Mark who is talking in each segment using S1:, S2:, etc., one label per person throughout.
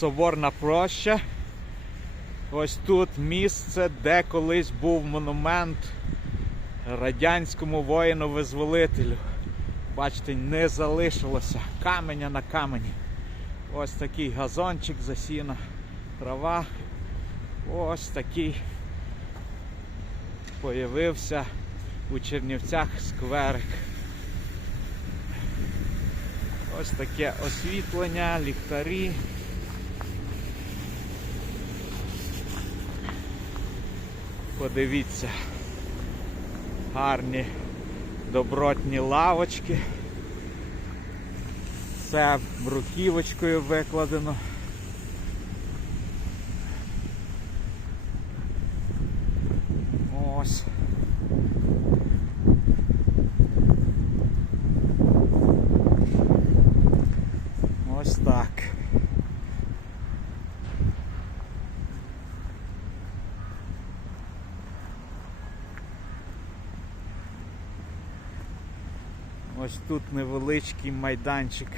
S1: Соборна проща. Ось тут місце, де колись був монумент радянському воїну-визволителю. Бачите, не залишилося каменя на камені. Ось такий газончик засіна, трава. Ось такий появився у Чернівцях скверик. Ось таке освітлення, ліхтарі. Подивіться, гарні добротні лавочки. Все бруківочкою викладено. Ось. Ось так. Ось тут невеличкий майданчик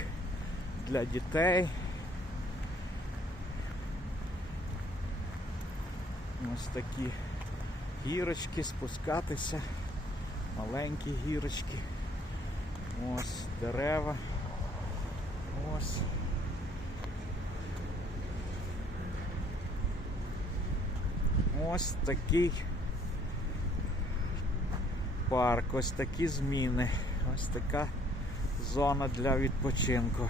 S1: для дітей. Ось такі гірочки, спускатися, маленькі гірочки. Ось дерева. Ось. Ось такий парк, ось такі зміни, ось така зона для відпочинку.